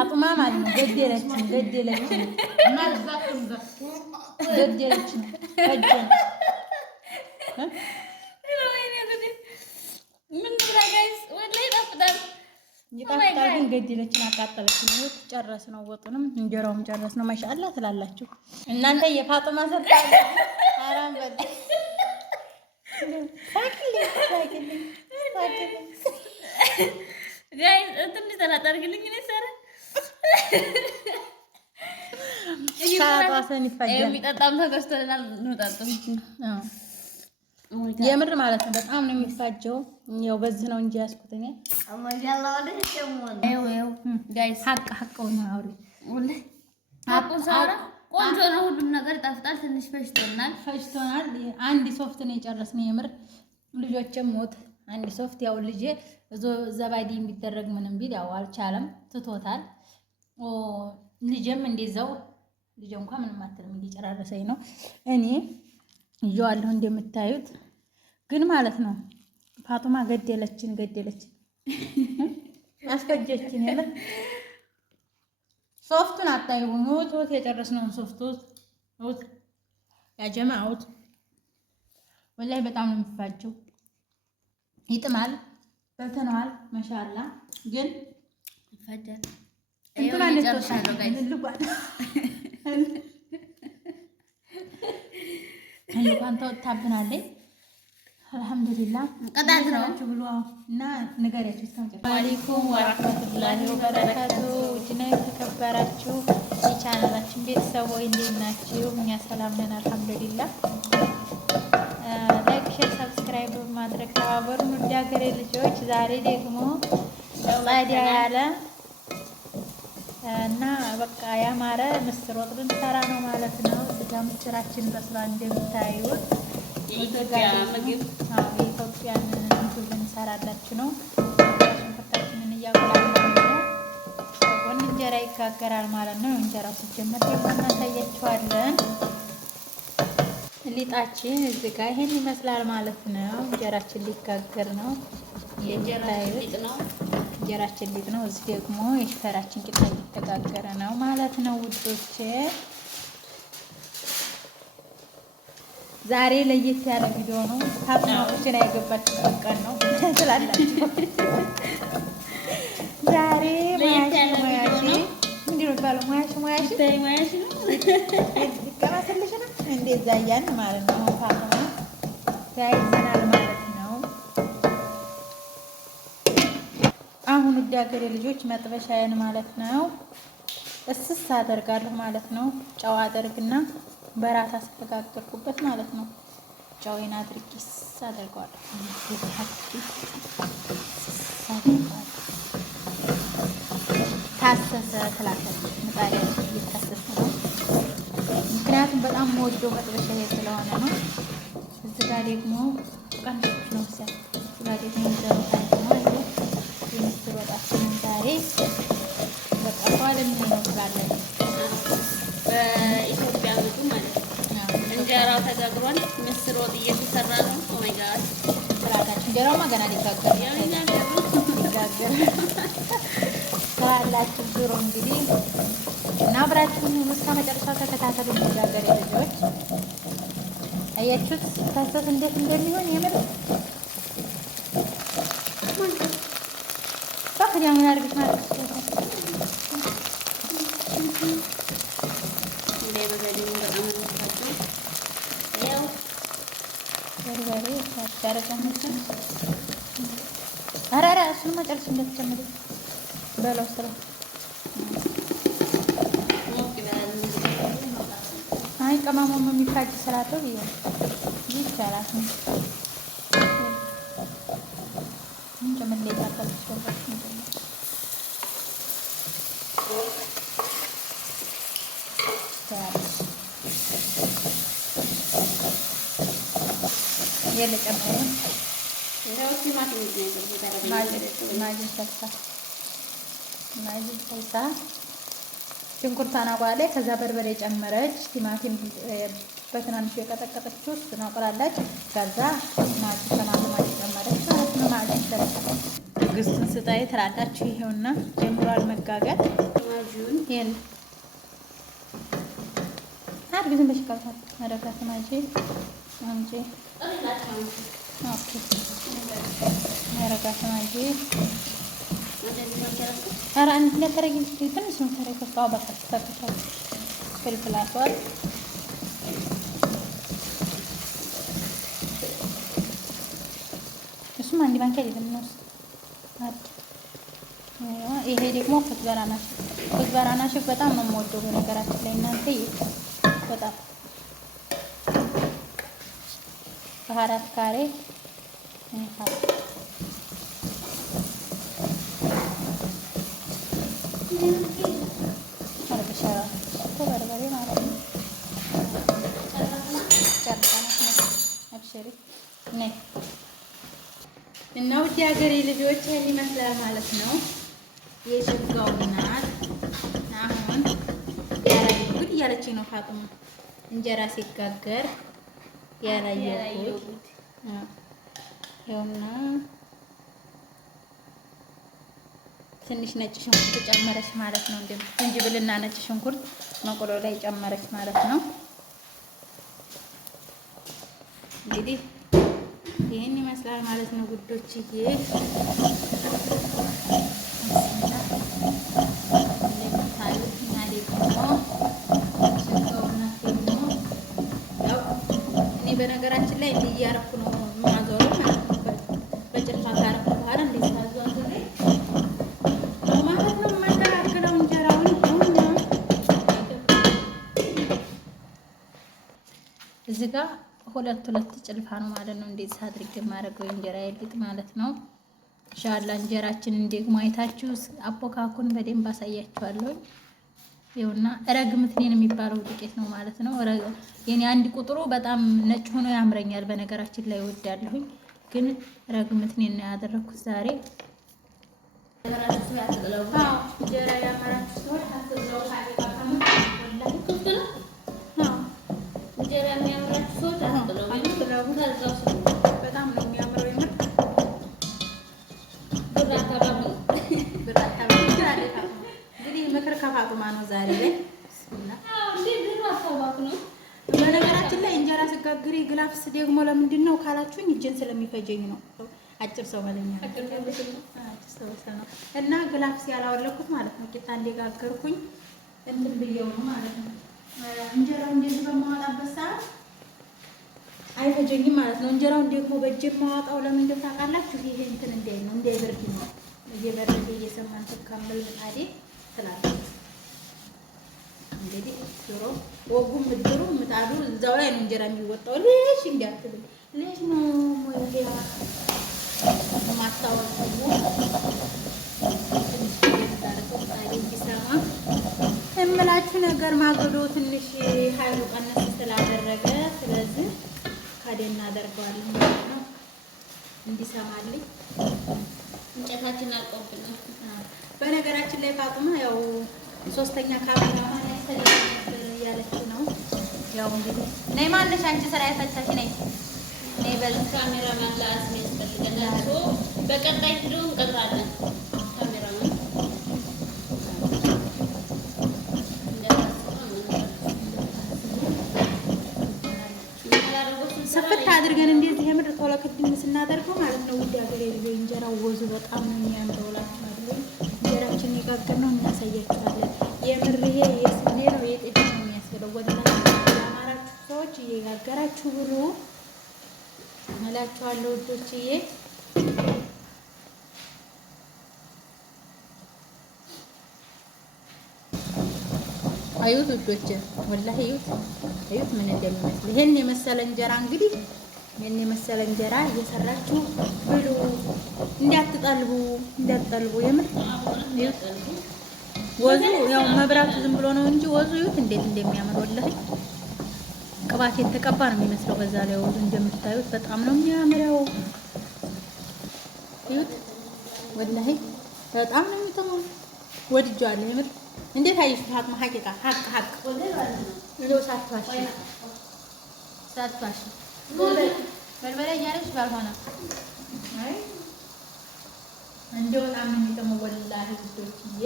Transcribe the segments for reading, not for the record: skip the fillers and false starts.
ፋጡማ ማለት ነው። ገደለችን ገደለችን ገደለችን ፈጀን ምን ብላጋይስ ወላሂ ይጣፍጣል። ይጣፍጣል ግን ገደለችን አቃጠለችን። ወጥ ጨረስ ነው ወጡንም እንጀራውም ጨረስ ነው። ማሻአላ ትላላችሁ እናንተ የፋጡማ ሰርታ አራም በል ጋይስ እንትን ተላጣርግልኝ ነው ሰራ ሳባሰን ይፈጃል። የሚጠጣም ተገዝቶልናል እንውጣጥም የምር ማለት ነው። በጣም ነው የሚፋጀው። ያው በዚህ ነው እንጂ ያስኩት እኔ ጋይስ ሀቅ ነው አውሪ ወላሂ ሀቁን ሳወራ ቆንጆ ነው። ሁሉም ነገር ይጣፍጣል። ትንሽ ፈጅቶናል። አንድ ሶፍት ነው የጨረስነው። የምር ልጆችም ሞት አንድ ሶፍት ያው ልጄ ዘባዲ የሚደረግ ምንም ቢል ያው አልቻለም፣ ትቶታል። ልጄም እንደዛው ልጄ እንኳን ምንም አትልም እንዲጨራረሰኝ ነው። እኔ ይዤዋለሁ እንደምታዩት ግን ማለት ነው። ፋጡማ ገደለችን አስፈጀችን። የምር ሶፍቱን አታዩም። ወጥ የጨረስነውን ሶፍት ያጀማውት ወላሂ በጣም ነው የሚፋጀው። ይጥማል። በልተነዋል። ማሻአላ ግን ይፈጃል። እንትና እንደተወሰነ እንኳን ተወጣብናለች። አልሐምዱሊላህ ቀዳት ነው ብሎ እና ንገሪያችሁ እስከምጨርስ ወአለይኩም ወራህመቱላሂ ወበረካቱ። ውድና የተከበራችሁ የቻናላችን ቤተሰቦች እንዴት ናችሁ? እኛ ሰላም ነን አልሐምዱሊላህ። ላይክ፣ ሼር፣ ሰብስክራይብ በማድረግ ተባበሩን ውድ ሀገሬ ልጆች። ዛሬ ደግሞ ጣዲያ ያለ እና በቃ ያማረ ምስር ወጥ ልንሰራ ነው ማለት ነው። እዚጋ ምስራችን በስሏል እንደምታዩት። የኢትዮጵያ ምግብ የኢትዮጵያን ምግብ ልንሰራላችሁ ነው። ሽንኩርታችንን እያቆላላን ነው። ጎን እንጀራ ይጋገራል ማለት ነው። እንጀራው ሲጀመር እናሳያችኋለን። ሊጣችን እዚህ ጋር ይሄን ይመስላል ማለት ነው። እንጀራችን ሊጋገር ነው። እንጀራችን ሊጥ ነው። እዚህ ደግሞ የሽፈራችን ቂጣ እየተጋገረ ነው ማለት ነው ውዶቼ። ዛሬ ለየት ያለ ቪዲዮ ነው። ፋጡማዎችን ያገባችበት ቀን ነው ትላላችሁ። ዛሬ ሙያሽ ምንድን ነው የሚባለው? ሙያሽ ነው ይቀመስልሽ ነው እንደዛ እያልን ማለት ነው። ፋጡማ ተያይዘናል ማለት ነው። አሁን ውድ ሀገሬ ልጆች መጥበሻዬን ማለት ነው እስስ አደርጋለሁ ማለት ነው። ጨው አደርግና በራት አስተካከልኩበት ማለት ነው። ጨውዬን አድርጌ እስስ አደርገዋለሁ። ታሰሰ ትላለች ምጣዳችን ሊታሰስ ነው። ምክንያቱም በጣም የምወደው መጥበሻ ይሄ ስለሆነ ነው። እዚህ ጋር ደግሞ ቀንሾች ነው ሰ እዚህ ጋር ደግሞ ዘሮታች ነው አለ የምስር ወጣችንን ዛሬ በቃ ኋለም ነው ስላለን በኢትዮጵያ ምግብ ማለት ነው። እንጀራው ተጋግሯል። ምስር ወጥ እየተሰራ ነው። ኦ ማይ ጋድ ስላታችን እንጀራውማ ገና ሊጋገር ስላላችሁ ዙሮ እንግዲህ እና አብራችሁን እስከ መጨረሻው ተከታተሉ። የሚጋገር ልጆች አያችሁት ታሰስ እንዴት እንደሚሆን የምር ባክህ ያምን አድርግት ማለት ነው። ኧረ እሱን መጨረስ እንደተጨመረ በለው ስለ አይ ቀማማም የሚፋጅ ስላለው ይቻላል። ሽንኩርቷን አቁላለች። ከዛ በርበሬ ጨመረች። ቲማቲም በትናንሹ የቀጠቀጠችው እሱን አቁላለች። ከዛ ማጂ ከማለማጅ ጨመረች ማለት ነው። ማጂ ትዕግስቱን ስጠይ ትላላችሁ። ይሄውና ጀምሯል መጋገር። የለ አድርጊ ዝም ብለሽ ካልኳት መረጋት ማጂ አንቺ ኦኬ መረጋት ማጂ ኧረ አንድ ለተረጊ ትንሽ ነው ተረጋጋ በቃ ተፈክቷል ፍልፍል አስዋል እሱም አንድ ባንክ አይደለም ነው ይሄ ደግሞ ኩዝበራ ናሽፍ በጣም ነው የምወደው በነገራችን ላይ እናንተ በጣም በአራት ካሬ በርበሬ ማለት ነው አብሽሪ እና ውድ ሀገሬ ልጆች ይህን ይመስላል ማለት ነው። የሸጋው ናት። አሁን ያላየሁት እያለችኝ ነው ፋጡማ እንጀራ ሲጋገር ያላየሁት ይኸውና ትንሽ ነጭ ሽንኩርት ጨመረች ማለት ነው። ዝንጅብልና ነጭ ሽንኩርት መቁሎ ላይ ጨመረች ማለት ነው። እንግዲህ ይህን ይመስላል ማለት ነው ጉዶችዬ። እንደምታዩት እና ደግሞ እኔ በነገራችን ላይ እንዲህ እያደረኩ ነው የማዞረው ማለት ነው። በጭልፋ ካረኩ በኋላ እንደዚህ ታዟዙሬ ማለት ነው የማስተካክለው እንጀራውን እዚህ ጋር ሁለት ጭልፋ ነው ማለት ነው። እንዴት አድርጌ የማደርገው እንጀራ ይልጥ ማለት ነው። ኢንሻአላህ እንጀራችንን ደግሞ አይታችሁ አቦካኩን በደንብ አሳያችኋለሁ። ይኸውና ረግምትኔን የሚባለው ዱቄት ነው ማለት ነው። የኔ አንድ ቁጥሩ በጣም ነጭ ሆኖ ያምረኛል በነገራችን ላይ እወዳለሁኝ፣ ግን ረግምትኔን ነው ያደረኩት ዛሬ። እንጀራ ያመራችሁ ሰዎች አትዘው በጣም ነው የሚያምረው። እንግዲህ ምክር ከፋጡማ ነው ዛሬ ላይ። በነገራችን ላይ እንጀራ ስጋግሪ ግላፍስ ደግሞ ለምንድን ነው ካላችሁኝ እጄን ስለሚፈጀኝ ነው። አጭር ሰው በለኛ እና ግላፍስ ያላወለኩት ማለት ነው። ቂጣ እንደጋገርኩኝ እንትን ብየው ነው ማለት ነው። እንጀራው እንደዚህ በማወጣበት ሰዓት አይፈጀኝም ማለት ነው። እንጀራውን ደግሞ በእጅ የማወጣው ለምንድን ነው ታውቃላችሁ? ይሄ እንትን እንዳይ ነው እንዳይበርድ ነው። እየበረደ እየሰማን ተካመል ምጣዴ ስላለ እንግዲህ ዶሮ ወጉም ምድሩ ምጣዱ እዛው ላይ ነው እንጀራ የሚወጣው። ልሽ እንዲያትሉ ልሽ ነው ሞያ ማታወጣው የምላችሁ ነገር ማገዶ ትንሽ ኃይሉ ቀነስ ስላደረገ ስለዚህ ካደና አደርገዋለሁ ማለት ነው እንዲሰማልኝ። እንጨታችን አልቆብኝ። በነገራችን ላይ ፋጡማ ያው ሶስተኛ ካሜራማን ያለች ነው። ያው እንግዲህ ነይ ማነሽ አንቺ ስራ ያፈታሽ ነይ ነይ በል ካሜራማን ላስም ያስፈልገናል። በቀጣይ ቪዲዮ እንቀጥራለን። ካሜራማን ስፍት አድርገን እንደዚህ የምር ቶሎ ክድን ስናደርገው ማለት ነው። ውድ ሀገሬ ልጅ እንጀራው ወዙ በጣም ነው የሚያምረው እላችኋለሁ። እንጀራችን የጋገርነው እናሳያችኋለን። የምር ይሄ የስንዴ ነው የጤፍ ነው የሚያስብለው። ወደ አማራችሁ ሰዎች እየጋገራችሁ ብሉ እላችኋለሁ ውዶችዬ። አዩት ውዶች ወላሂ እዩት ምን እንደሚመስል። ይሄን የመሰለ እንጀራ እንግዲህ ይሄን የመሰለ እንጀራ እየሰራችሁ ብሉ። እንዳትጠልቡ የምር ወዙ ያው መብራቱ ዝም ብሎ ነው እንጂ ወዙ እዩት እንዴት እንደሚያምር ወላሂ። ቅባት የተቀባ ነው የሚመስለው። በዛ ላይ ወዙ እንደምታዩት በጣም ነው የሚያምረው። እዩት ወላሂ በጣም ነው የሚተመው። ወድጄዋለሁ የምር። እንዴት አይሽ ፋጡማ? ሀቂቃ ሀቅ እንደው ሳትዋሽ በርበሬ እያለች ባልሆነ እንደው በጣም የሚጠመው ወላሂ ውዶችዬ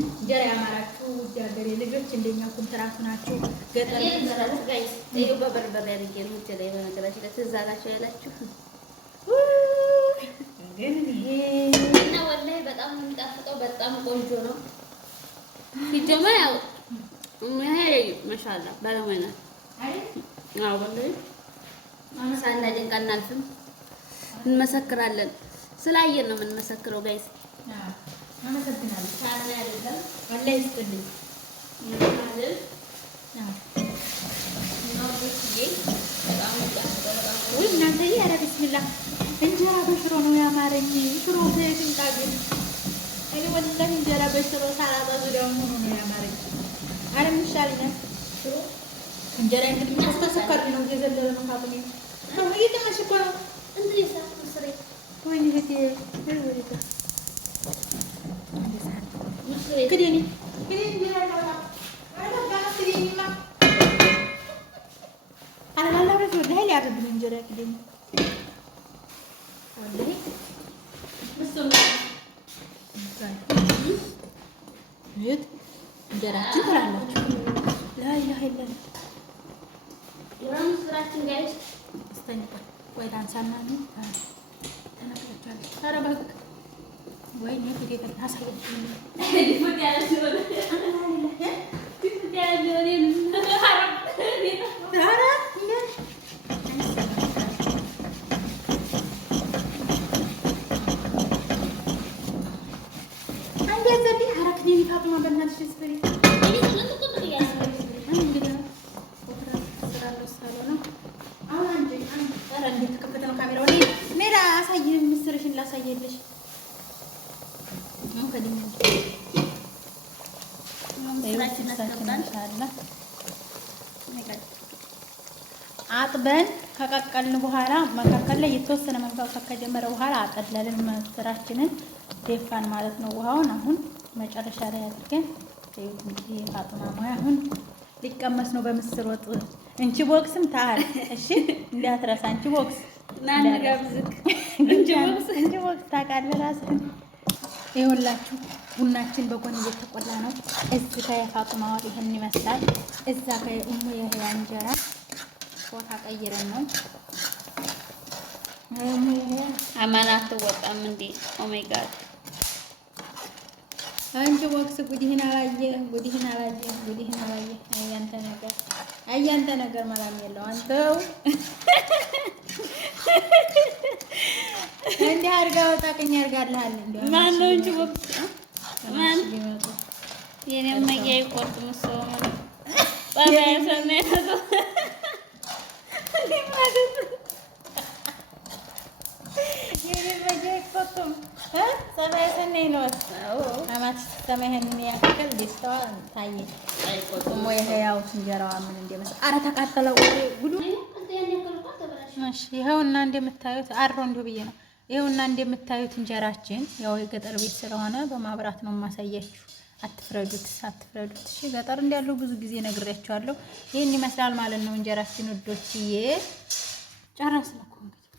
እንጀራ ያማራችሁ ውድ ሀገሬ ልጆች እንደኛ ኩንትራቱ ናችሁ። ገጠር ይሰራችሁ ጋይስ ይሄው በበርበሬ አድርጌ ነው እንጀራ በነገራችን ላይ ትዝ አላችሁ ያላችሁ ግን ይሄ እና ወላሂ በጣም የሚጣፍጠው በጣም ቆንጆ ነው። ሲጀመር ያው ይሄ ማሻአላ ባለሙያ ናት አይደል? አዎ ወላሂ ሳናደንቅ አናልፍም፣ እንመሰክራለን። ስላየን ነው የምንመሰክረው ጋይስ። አመሰግናለሁ። ታዲያ አይደለም ወላሂ ይስጥልኝ። ወይ እናንተዬ፣ ኧረ ቢስሚላህ እንጀራ በሽሮ ነው ያማረኝ። ሽሮ ዘይት እንጣግን እኔ ወላሂ እንጀራ በሽሮ ሰላጣ ዙሪያውን ሆኖ ነው ያማረኝ። ኧረ ምን ይሻለኛል? ሽሮ እንጀራ እንግዲህ ተስተሰከር ነው እየዘለለ ነው ካጥሜ ነው እየተመሽ እኮ ነው እንዴ ሳት መስሪ ወይ እህቴ ወይ ወዲታ መስሪ ክዲኒ እንጀራ ነው አላላ ብረት ወላሂ ሊያርብኝ እንጀራ ክዲኒ ወላሂ መስሎ ይት እንጀራችን ትላላችሁ ላኢላሀ ኢለላህ የራም ስራችን ጋይስ አስተኝቷል። ወይ ዳንሳና ነው ተነግራችኋለሁ። ኧረ በቃ ወይኔ ፍዴ ታሳያችሁ ዲፎት ያለ ሲሆን ዲፎት ያለ ሲሆን ኧረ አጥበን ከቀቀልን በኋላ መካከል ላይ የተወሰነ መንፋት ከጀመረ በኋላ አጠለልን ምስራችንን ደፋን ማለት ነው። ውሃውን አሁን መጨረሻ ላይ አድርገን እንግዲህ ፋጡማ ሙያ አሁን ሊቀመስ ነው በምስር ወጥ። እንቺ ቦክስም ታል እሺ፣ እንዳትረሳ እንቺ ቦክስ ናንጋብዝክ እንቺ ቦክስ ታውቃለህ ራስህን። ይኸውላችሁ ቡናችን በጎን እየተቆላ ነው። እዚህ ጋር የፋጡማ ወጥ ይሄን ይመስላል። እዛ ጋር የኡሙ የህያ እንጀራ ቦታ ቀይረን ነው አማና አትወጣም እንዴ? ኦ ማይ ጋድ አንቺ ቦክስ ጉዲህን አላየ ጉዲህን አላየ ጉዲህን አላየ። አያንተ ነገር መላም የለው አንተው እንዴ አርጋ ወጣቀኝ አርጋልሃል እንዴ ማን ነው እንጂ ቦክስ ማን የኔ ማያይ ቆርጥ መስሎ ባባይ ሰነተ ሰማይ ሰነይ ነው አማት ሰማይን ያክል ዲስታዋ ታየ ወይ ያው እንጀራዋ ምን እንደመሰለ አረ ተቃጠለው ጉዱ። እሺ ይኸውና እንደምታዩት አሮ እንዲሁ ብዬ ነው። ይኸውና እንደምታዩት እንጀራችን ያው የገጠር ቤት ስለሆነ በማብራት ነው የማሳያችሁ። አትፍረዱት አትፍረዱት። እሺ ገጠር እንዳለው ብዙ ጊዜ ነግሬያችኋለሁ። ይሄን ይመስላል ማለት ነው እንጀራችን ውዶችዬ። ጨረስን እኮ እንግዲህ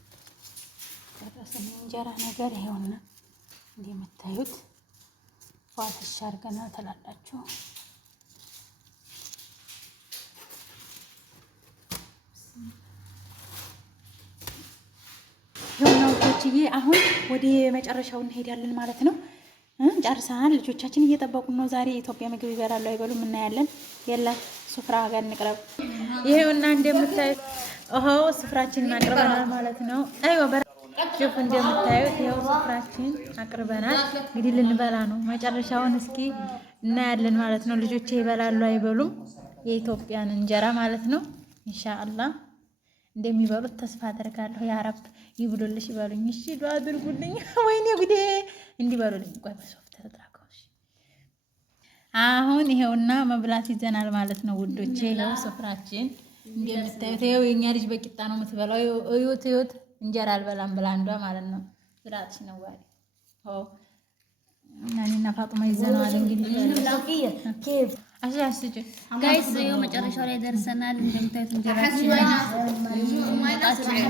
ጨረስን እንጀራ ነገር ይኸውና እንደምታዩት ዋትሽ አድርገናል ትላላችሁ። ይኸውና ውዶችዬ አሁን ወደ መጨረሻው እንሄዳለን ማለት ነው። ጨርሰናል። ልጆቻችን እየጠበቁን ነው። ዛሬ የኢትዮጵያ ምግብ ይበላሉ አይበሉም እናያለን። የላ ሱፍራ ጋር እንቅረብ። ይሄውና እንደምታዩት ስፍራችንን አቅርበናል ማለት ነው። አይዋ ሹፍ እንደምታዩት ይሄው ስፍራችን አቅርበናል። እንግዲህ ልንበላ ነው። መጨረሻውን እስኪ እናያለን ማለት ነው። ልጆቼ ይበላሉ አይበሉም የኢትዮጵያን እንጀራ ማለት ነው። ኢንሻአላህ እንደሚበሉት ተስፋ አደርጋለሁ። ያ ረብ ይብሉልሽ ይበሉኝ። እሺ ዱአ አድርጉልኝ። ወይኔ ጉዴ እንዲበሉልኝ ቆይ በሶፍት ተጥራቀው። አሁን ይሄውና መብላት ይዘናል ማለት ነው ውዶቼ። ይሄው ስፍራችን እንደምታዩት ይሄው የኛ ልጅ በቂጣ ነው የምትበላው። እዩት እዩት እንጀራ አልበላም ብላ አንዷ ማለት ነው። ስራትሽ ነው ዋሪ እኔና ፋጡማ ይዘናል። እንግዲህ አስያስጭ ጋይስ ይኸው መጨረሻው ላይ ደርሰናል። እንደምታዩት እንጀራችን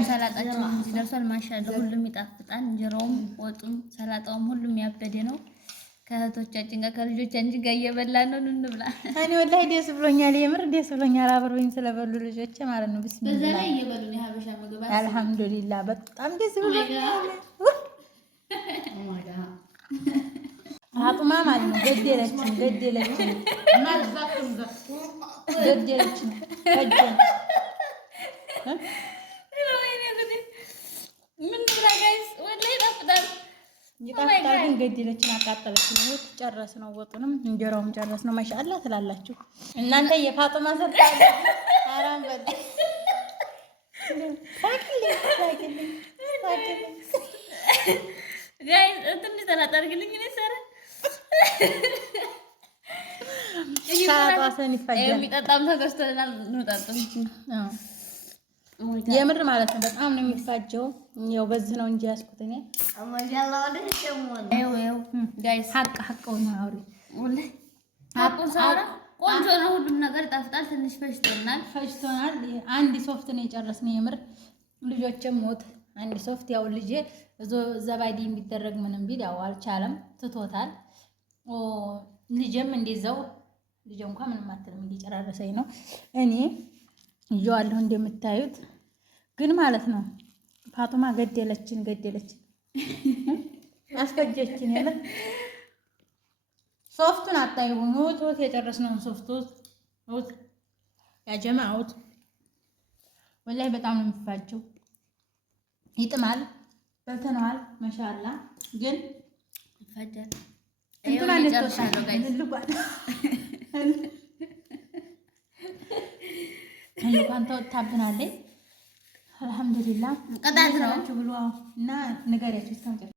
ሰላጣችን እዚህ ደርሷል። ማሻአላ ሁሉም ይጣፍጣል። እንጀራውም፣ ወጡም፣ ሰላጣውም ሁሉም ያበደ ነው። ከእህቶቻችን ጋር ከልጆቻችን ጋር እየበላን ነው። እንብላ። እኔ ወላሂ ደስ ብሎኛል። የምር ደስ ብሎኛል። አብረውኝ ስለበሉ ልጆቼ ማለት ነው። ቢስሚላህ በዛ ላይ እየበሉ ነው ሀበሻ ምግብ። አልሐምዱሊላህ በጣም ደስ ብሎኛል። ፋጡማ ማለት ነው ገደለችን ገደለችን ምን ብላ ጋይስ ወላሂ ይጣፍጣል። ይጣፍጣል ግን ገደለችን፣ አቃጠለችን። ወጥ ጨረስ ነው፣ ወጡንም እንጀራውም ጨረስ ነው። ማሻአላ ትላላችሁ እናንተ። የፋጡማ ሰርታ አራም በል ጋይስ እንትን ተላጣርግልኝ ነው ሰራ ሳባሰን ይፈጃል። የሚጠጣም ተገዝቶልናል። እንውጣጣም የምር ማለት ነው። በጣም ነው የሚፋጀው። ያው በዚህ ነው እንጂ ያስኩት እኔ ጋይስ ሀቅ ነው አውሪ ወላሂ ሀቁን ሳራ ቆንጆ ነው። ሁሉም ነገር ይጣፍጣል። ትንሽ ፈጅቶናል። አንድ ሶፍት ነው የጨረስነው። የምር ልጆችም ሞት አንድ ሶፍት ያው ልጄ ዘባዲ የሚደረግ ምንም ቢል ያው አልቻለም፣ ትቶታል። ልጄም እንደዛው ልጄ እንኳን ምንም አትልም፣ እየጨራረሰኝ ነው። እኔ ይዤዋለሁ እንደምታዩት ግን ማለት ነው። ፋጡማ ገደለችን አስፈጀችን። የምር ሶፍቱን አታዩም። ወጥ የጨረስነውን ሶፍት ያጀማውት ወላሂ በጣም ነው የሚፋጀው። ይጥማል። በልተነዋል። ማሻአላ ግን ይፈጃል። እንትና እንጨርሳለሁ ጋይስ እንኳን ተወጣብናለች። አልሐምዱሊላህ ቅጣት ነው ብሎ እና ንገሪያችሁ እስከ